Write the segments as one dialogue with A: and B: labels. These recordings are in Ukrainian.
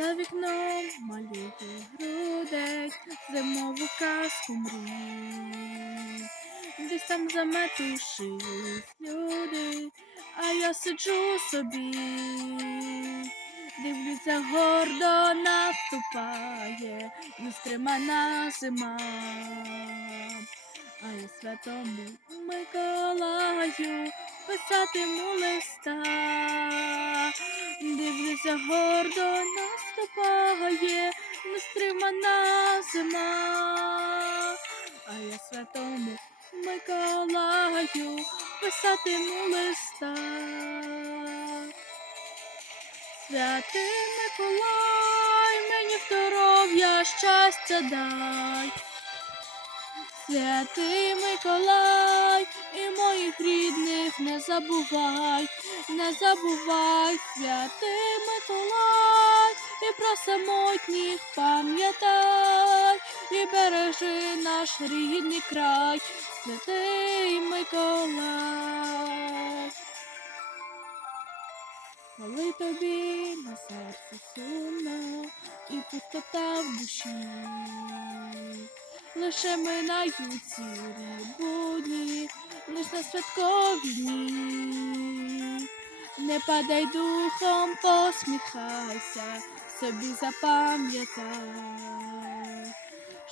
A: вікном малює грудень, зимову казку мрій. Десь там заметушились люди, а я сиджу собі, дивлюся, гордо наступає, нестримана зима. А я святому Миколаю писатиму листа, дивлюся, гордо наступає, нестримана зима, а я святому Миколаю писатиму листа. Святий Миколай, мені здоров'я, щастя дай. Святий Миколай, і моїх рідних не забувай, не забувай, святий Миколай, і про самотніх пам'ятай, і бережи наш рідний край, святий Миколай. Коли тобі на серці сумно і пустота в душі, лише минають сірі лиш на святкові дні. Не падай духом, посміхайся, собі запам'ятай,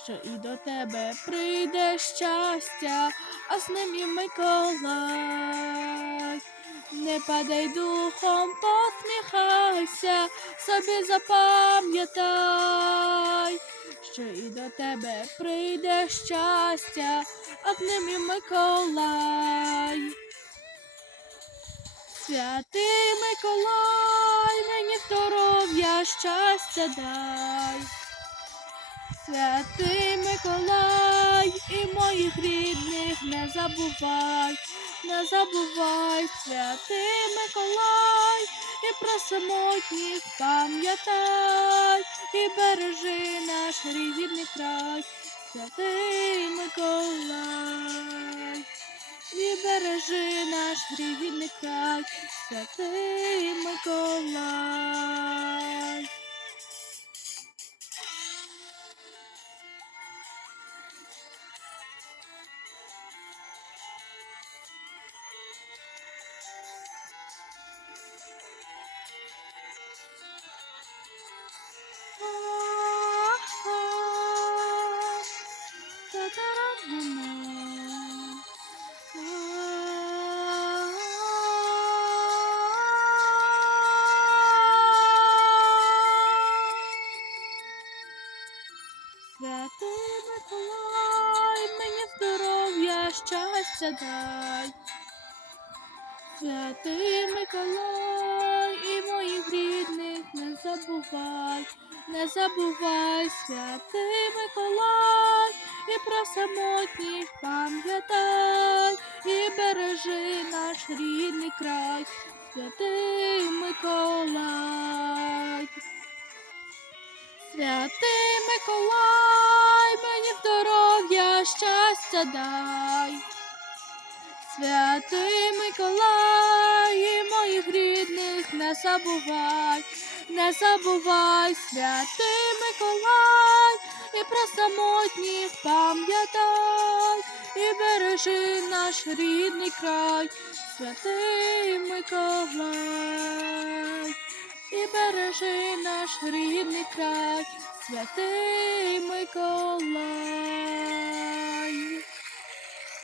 A: що і до тебе прийде щастя, а з ним і Миколай. Не падай духом, посміхайся, собі запам'ятай, що і до тебе прийде щастя, а ним і Миколай. Святий Миколай, мені здоров'я, щастя дай. Святий Миколай, і моїх рідних не забувай, не забувай, святий Миколай, і про самотніх пам'ятай, і бережи наш рідний край, святий Миколай, і бережи наш рідний край, святий Миколай. Святий Миколай, мені здоров'я, щастя дай. Святий Миколай, і моїх рідних не забувай, не забувай, святий Миколай, і про самотніх пам'ятай, і бережи наш рідний край, святий Миколай. Святий Миколай, щастя дай. Святий Миколай, моїх рідних не забувай, не забувай, святий Миколай, і про самотніх пам'ятай, і бережи наш рідний край, святий Миколай, і бережи наш рідний край, святий Миколай. Bye.